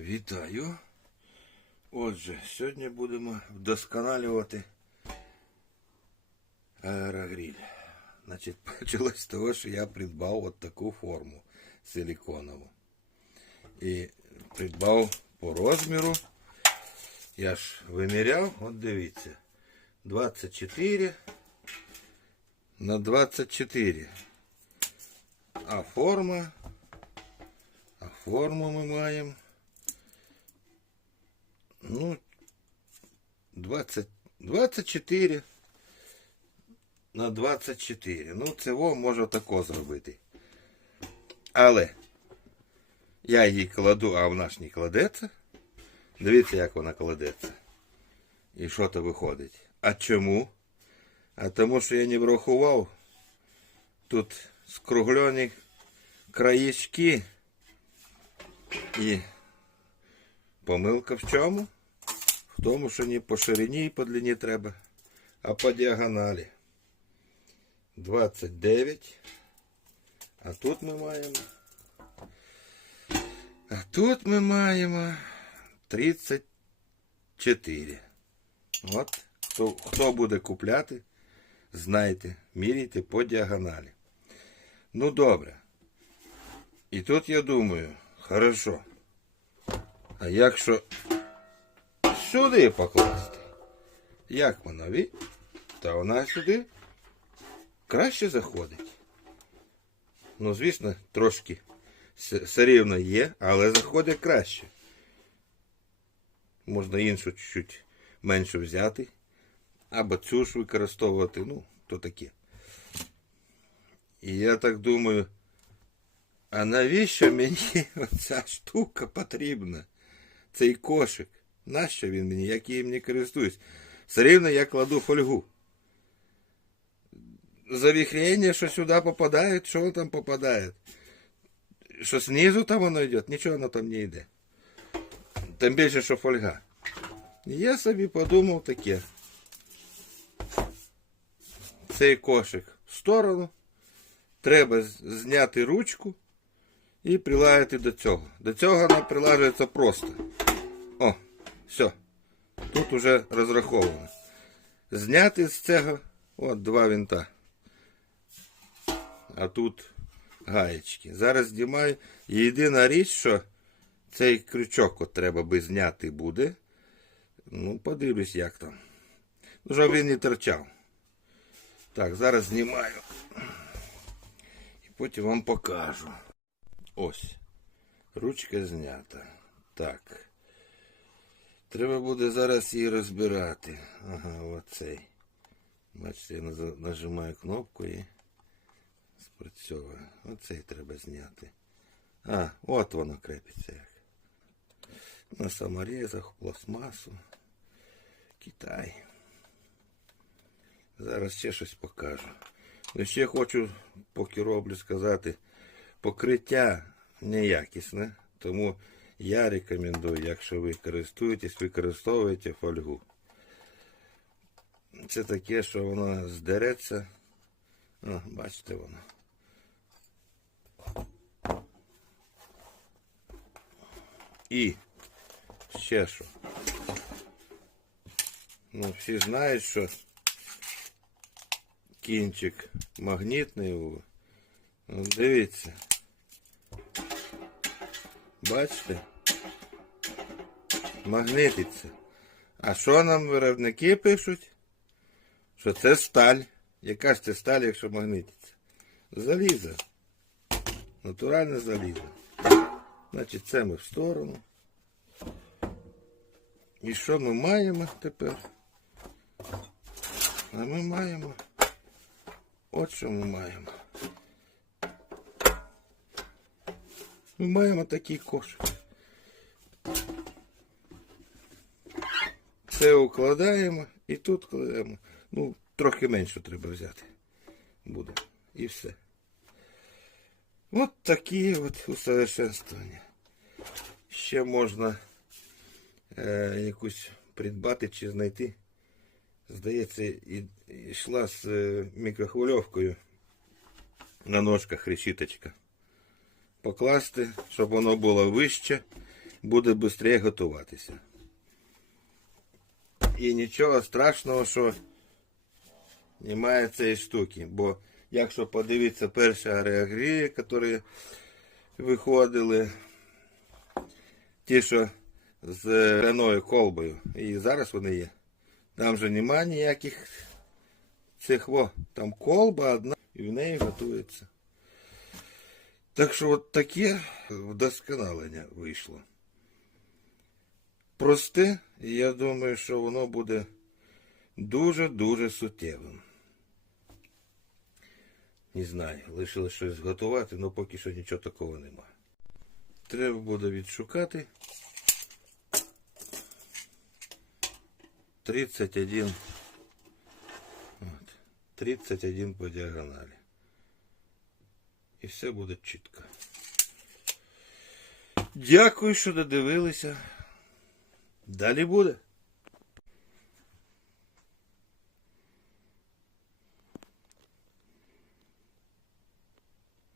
Вітаю. Отже, сьогодні будемо вдосконалювати аерогриль. Значить, почалось з того, що я придбав от таку форму силіконову. І придбав по розміру. Я ж виміряв, от дивіться, 24 на 24. А форма. А форму ми маємо. Ну, 20, 24 на 24. Ну, це во може тако зробити. Але я її кладу, а вона ж не кладеться. Дивіться, як вона кладеться. І що то виходить. А чому? А тому що я не врахував тут скруглені краєчки. І помилка в чому? Тому, що не по ширині і по длині треба, а по діагоналі. 29. А тут ми маємо. А тут ми маємо 34. От. Хто, хто буде купляти, знайте, міряйте по діагоналі. Ну добре. І тут я думаю, хорошо. А якщо сюди покласти, як вона від? Та вона сюди краще заходить. Ну, звісно, трошки все рівно є, але заходить краще. Можна іншу чуть-чуть меншу взяти. Або цю ж використовувати, ну, то таке. І я так думаю, а навіщо мені оця штука потрібна? Цей кошик. Нащо він мені? Як я їм не користуюсь? Все рівно я кладу фольгу. Завіхрення, що сюди попадає, що там попадає? Що знизу там воно йде? Нічого воно там не йде. Тим більше, що фольга. Я собі подумав таке. Цей кошик в сторону. Треба зняти ручку і приладити до цього. До цього вона прилажується просто. О, все. Тут уже розраховано. Зняти з цього от два винта. А тут гаєчки. Зараз знімаю. Єдина річ, що цей крючок от треба би зняти буде. Ну, подивлюсь, як там. Ну, щоб він не торчав. Так, зараз знімаю. І потім вам покажу. Ось. Ручка знята. Так. Треба буде зараз її розбирати. Ага, оцей. Бачите, я нажимаю кнопку і спрацьовує. Оцей треба зняти. А, от воно крепиться як. На саморезах, пластмасу. Китай. Зараз ще щось покажу. Ну, ще хочу, поки роблю, сказати, покриття неякісне, тому я рекомендую, якщо ви користуєтесь, використовуєте фольгу. Це таке, що воно здереться. О, бачите воно. І ще що. Ну, всі знають, що кінчик магнітний. у- Дивіться. Бачите? Магнититься. А що нам виробники пишуть? Що це сталь. Яка ж це сталь, якщо магнититься? Залізо. Натуральне залізо. Значить, це ми в сторону. І що ми маємо тепер? А ми маємо. От що ми маємо. Ми маємо такий кошик. Це укладаємо і тут кладемо. Ну, трохи менше треба взяти. Буде. І все. От такі от усовершенствування. Ще можна е, якусь придбати чи знайти. Здається, і, йшла з е, мікрохвильовкою на ножках решіточка. Покласти, щоб воно було вище буде швидше готуватися. І нічого страшного, що немає цієї штуки. Бо якщо подивитися перші аерогрії, які виходили, ті, що з раною колбою, і зараз вони є. Там же немає ніяких цих во. Там колба одна, і в неї готується. Так що от таке вдосконалення вийшло. Просте, і я думаю, що воно буде дуже-дуже суттєвим. Не знаю, лишилось щось готувати, але поки що нічого такого нема. Треба буде відшукати. 31. От, 31 по діагоналі. І все буде чітко. Дякую, що додивилися. Далі буде.